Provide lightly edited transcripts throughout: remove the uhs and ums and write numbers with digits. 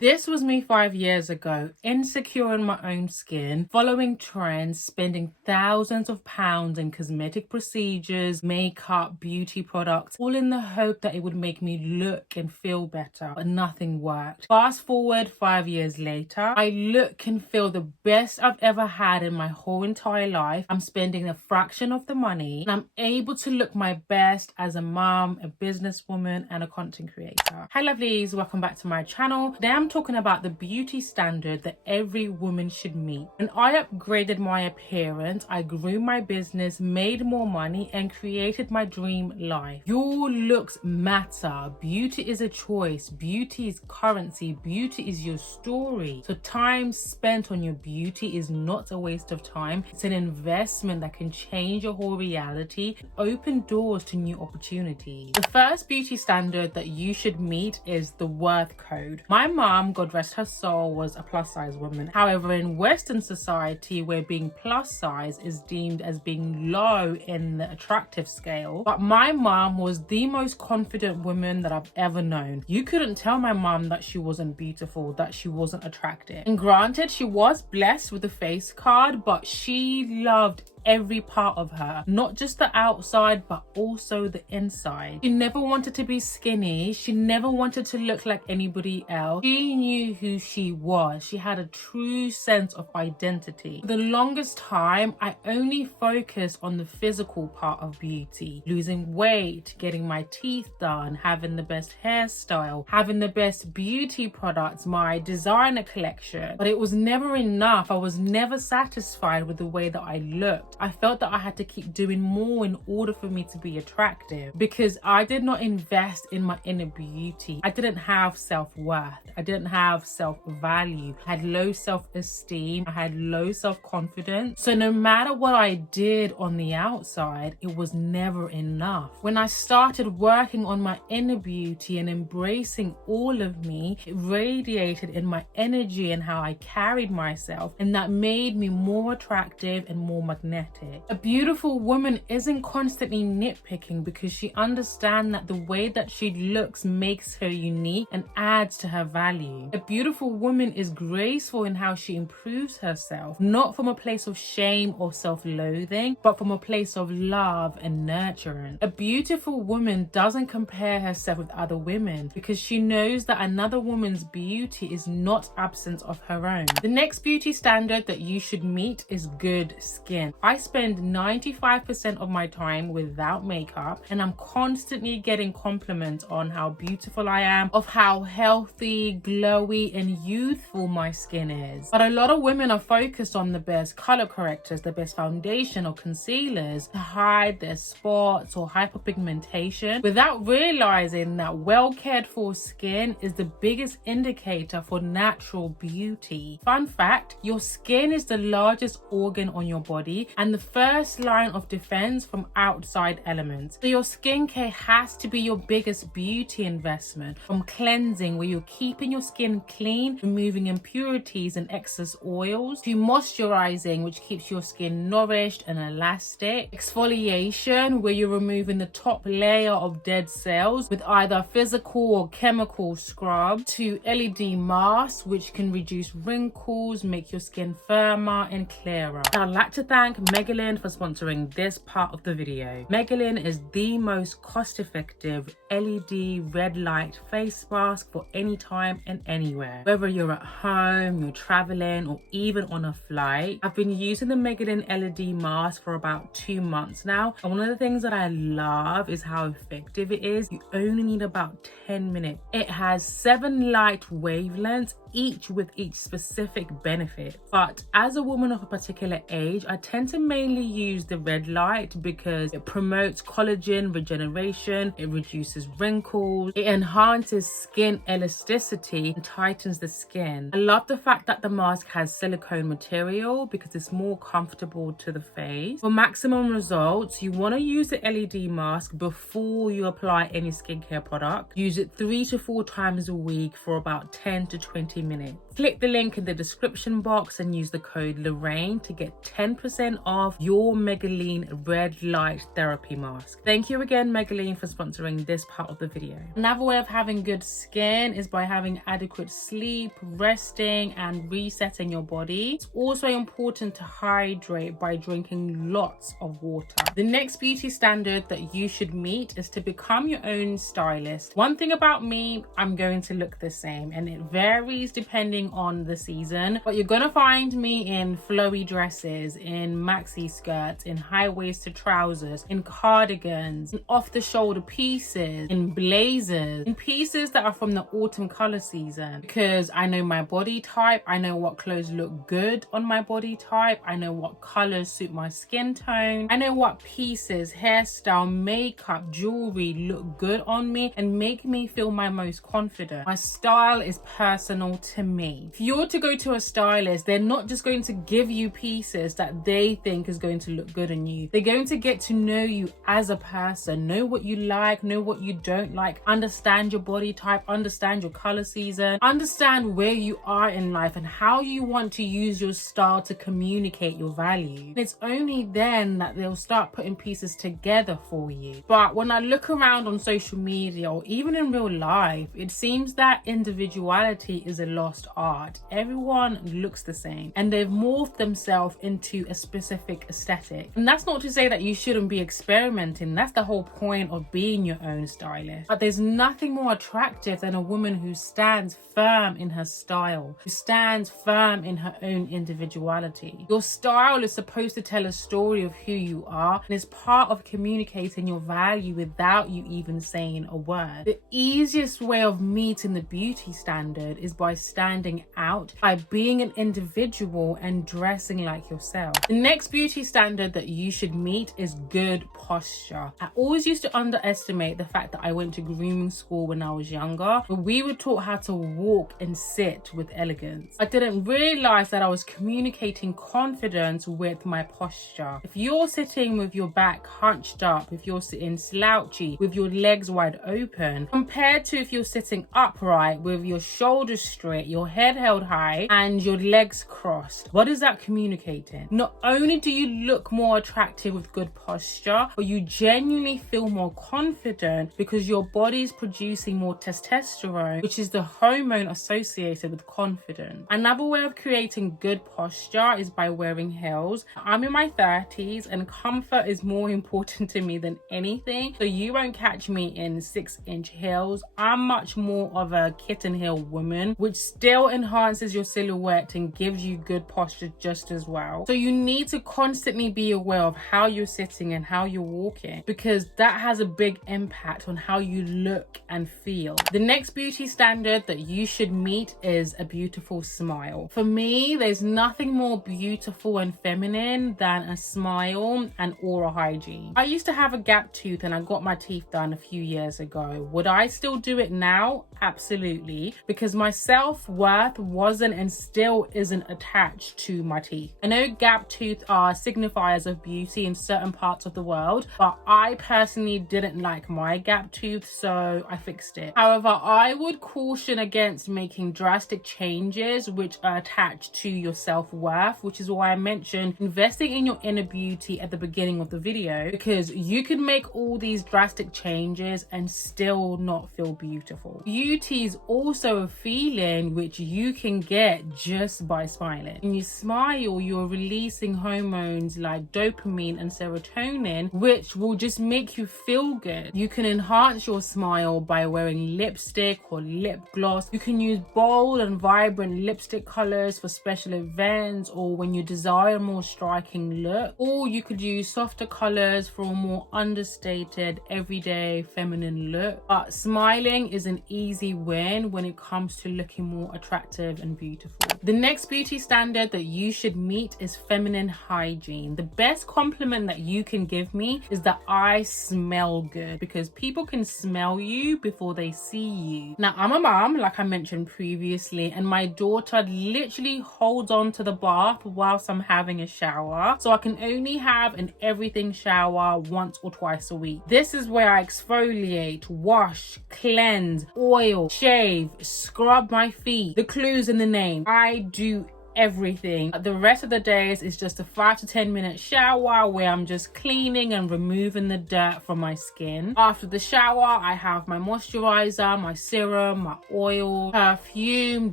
This was me 5 years ago, insecure in my own skin, following trends, spending thousands of pounds in cosmetic procedures, makeup, beauty products, all in the hope that it would make me look and feel better, but nothing worked. Fast forward 5 years later, I look and feel the best I've ever had in my whole entire life. I'm spending a fraction of the money and I'm able to look my best as a mom, a businesswoman, and a content creator. Hi lovelies, welcome back to my channel. Today I'm talking about the beauty standard that every woman should meet. When I upgraded my appearance, I grew my business, made more money, and created my dream life. Your looks matter. Beauty is a choice. Beauty is currency. Beauty is your story. So time spent on your beauty is not a waste of time. It's an investment that can change your whole reality, open doors to new opportunities. The first beauty standard that you should meet is the worth code. My mom, God rest her soul, was a plus size woman. However, in Western society, where being plus size is deemed as being low in the attractive scale, but my mom was the most confident woman that I've ever known. You couldn't tell my mom that she wasn't beautiful, that she wasn't attractive. And granted, she was blessed with a face card, but she loved every part of her, not just the outside but also the inside. She never wanted to be skinny. She never wanted to look like anybody else. She knew who she was. She had a true sense of identity. For the longest time, I only focused on the physical part of beauty, losing weight, getting my teeth done, having the best hairstyle, having the best beauty products, my designer collection, but it was never enough. I was never satisfied with the way that I looked. I felt that I had to keep doing more in order for me to be attractive because I did not invest in my inner beauty. I didn't have self-worth. I didn't have self-value. I had low self-esteem. I had low self-confidence. So no matter what I did on the outside, it was never enough. When I started working on my inner beauty and embracing all of me, it radiated in my energy and how I carried myself, and that made me more attractive and more magnetic. A beautiful woman isn't constantly nitpicking because she understands that the way that she looks makes her unique and adds to her value. A beautiful woman is graceful in how she improves herself, not from a place of shame or self-loathing, but from a place of love and nurturing. A beautiful woman doesn't compare herself with other women because she knows that another woman's beauty is not absent of her own. The next beauty standard that you should meet is good skin. I spend 95% of my time without makeup and I'm constantly getting compliments on how beautiful I am, of how healthy, glowy and youthful my skin is. But a lot of women are focused on the best color correctors, the best foundation or concealers to hide their spots or hyperpigmentation without realizing that well cared for skin is the biggest indicator for natural beauty. Fun fact, your skin is the largest organ on your body and the first line of defense from outside elements. So your skincare has to be your biggest beauty investment, from cleansing where you're keeping your skin clean, removing impurities and excess oils, to moisturizing which keeps your skin nourished and elastic, exfoliation where you're removing the top layer of dead cells with either physical or chemical scrub, to LED masks which can reduce wrinkles, make your skin firmer and clearer. I'd like to thank Megalyn for sponsoring this part of the video. Megalyn is the most cost-effective LED red light face mask for any time and anywhere. Whether you're at home, you're traveling, or even on a flight. I've been using the Megalyn LED mask for about 2 months now, and one of the things that I love is how effective it is. You only need about 10 minutes. It has 7 light wavelengths, each with each specific benefit. But as a woman of a particular age, I tend to mainly use the red light because it promotes collagen regeneration, it reduces wrinkles, it enhances skin elasticity and tightens the skin. I love the fact that the mask has silicone material because it's more comfortable to the face. For maximum results, you want to use the LED mask before you apply any skincare product. Use it 3 to 4 times a week for about 10 to 20 minutes. Click the link in the description box and use the code Lorraine to get 10% of your Megaline red light therapy mask. Thank you again, Megaline, for sponsoring this part of the video. Another way of having good skin is by having adequate sleep, resting, and resetting your body. It's also important to hydrate by drinking lots of water. The next beauty standard that you should meet is to become your own stylist. One thing about me, I'm going to look the same, and it varies depending on the season, but you're gonna find me in flowy dresses, in maxi skirts, in high-waisted trousers, in cardigans, in off-the-shoulder pieces, in blazers, in pieces that are from the autumn color season, because I know my body type, I know what clothes look good on my body type, I know what colors suit my skin tone, I know what pieces, hairstyle, makeup, jewelry look good on me and make me feel my most confident. My style is personal to me. If you're to go to a stylist, they're not just going to give you pieces that they think is going to look good on you. They're going to get to know you as a person, know what you like, know what you don't like, understand your body type, understand your color season, understand where you are in life and how you want to use your style to communicate your value. And it's only then that they'll start putting pieces together for you. But when I look around on social media or even in real life, it seems that individuality is a lost art. Everyone looks the same and they've morphed themselves into a specific aesthetic. And that's not to say that you shouldn't be experimenting. That's the whole point of being your own stylist. But there's nothing more attractive than a woman who stands firm in her style, who stands firm in her own individuality. Your style is supposed to tell a story of who you are and is part of communicating your value without you even saying a word. The easiest way of meeting the beauty standard is by standing out, by being an individual and dressing like yourself. The next beauty standard that you should meet is good posture. I always used to underestimate the fact that I went to grooming school when I was younger, but we were taught how to walk and sit with elegance. I didn't realize that I was communicating confidence with my posture. If you're sitting with your back hunched up, if you're sitting slouchy with your legs wide open, compared to if you're sitting upright with your shoulders straight, your head held high and your legs crossed, what is that communicating? Not only do you look more attractive with good posture, but you genuinely feel more confident because your body's producing more testosterone, which is the hormone associated with confidence. Another way of creating good posture is by wearing heels. I'm in my 30s and comfort is more important to me than anything, so you won't catch me in 6-inch heels. I'm much more of a kitten heel woman, which still enhances your silhouette and gives you good posture just as well. So you need to constantly be aware of how you're sitting and how you're walking, because that has a big impact on how you look and feel. The next beauty standard that you should meet is a beautiful smile. For me, there's nothing more beautiful and feminine than a smile and oral hygiene. I used to have a gap tooth and I got my teeth done a few years ago. Would I still do it now? Absolutely, because my self-worth wasn't and still isn't attached to my teeth. I know gap tooth are signifiers of beauty in certain parts of the world, but I personally didn't like my gap tooth, so I fixed it. However, I would caution against making drastic changes which are attached to your self-worth, which is why I mentioned investing in your inner beauty at the beginning of the video, because you can make all these drastic changes and still not feel beautiful. Beauty is also a feeling which you can get just by smiling. When you smile, you're releasing hormones like dopamine and serotonin, which will just make you feel good. You can enhance your smile by wearing lipstick or lip gloss. You can use bold and vibrant lipstick colors for special events or when you desire a more striking look, or you could use softer colors for a more understated, everyday feminine look. But smiling is an easy win when it comes to looking more attractive and beautiful. The next beauty standard that you should meet is feminine hygiene. The best compliment that you can give me is that I smell good, because people can smell you before they see you. Now, I'm a mom, like I mentioned previously, and my daughter literally holds on to the bath whilst I'm having a shower, so I can only have an everything shower once or twice a week. This is where I exfoliate, wash, cleanse, oil, shave, scrub my feet. The clue's in the name. I do everything. The rest of the days is just a 5 to 10 minute shower where I'm just cleaning and removing the dirt from my skin. After the shower, I have my moisturizer, my serum, my oil, perfume,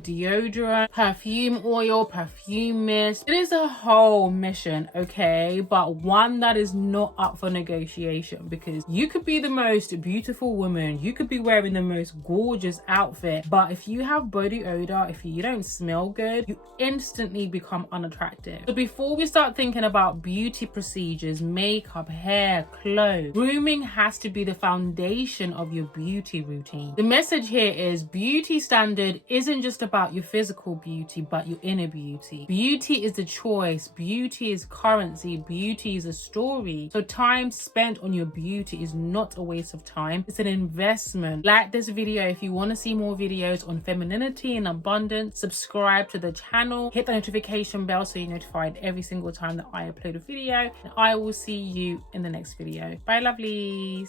deodorant, perfume oil, perfume mist. It is a whole mission, okay? But one that is not up for negotiation, because you could be the most beautiful woman, you could be wearing the most gorgeous outfit, but if you have body odor, if you don't smell good, you instantly become unattractive. So before we start thinking about beauty procedures, makeup, hair, clothes, grooming has to be the foundation of your beauty routine. The message here is beauty standard isn't just about your physical beauty, but your inner beauty. Beauty is the choice, beauty is currency, beauty is a story. So time spent on your beauty is not a waste of time, it's an investment. Like this video if you want to see more videos on femininity and abundance. Subscribe to the channel, hit the notification bell so you're notified every single time that I upload a video, and I will see you in the next video. Bye lovelies.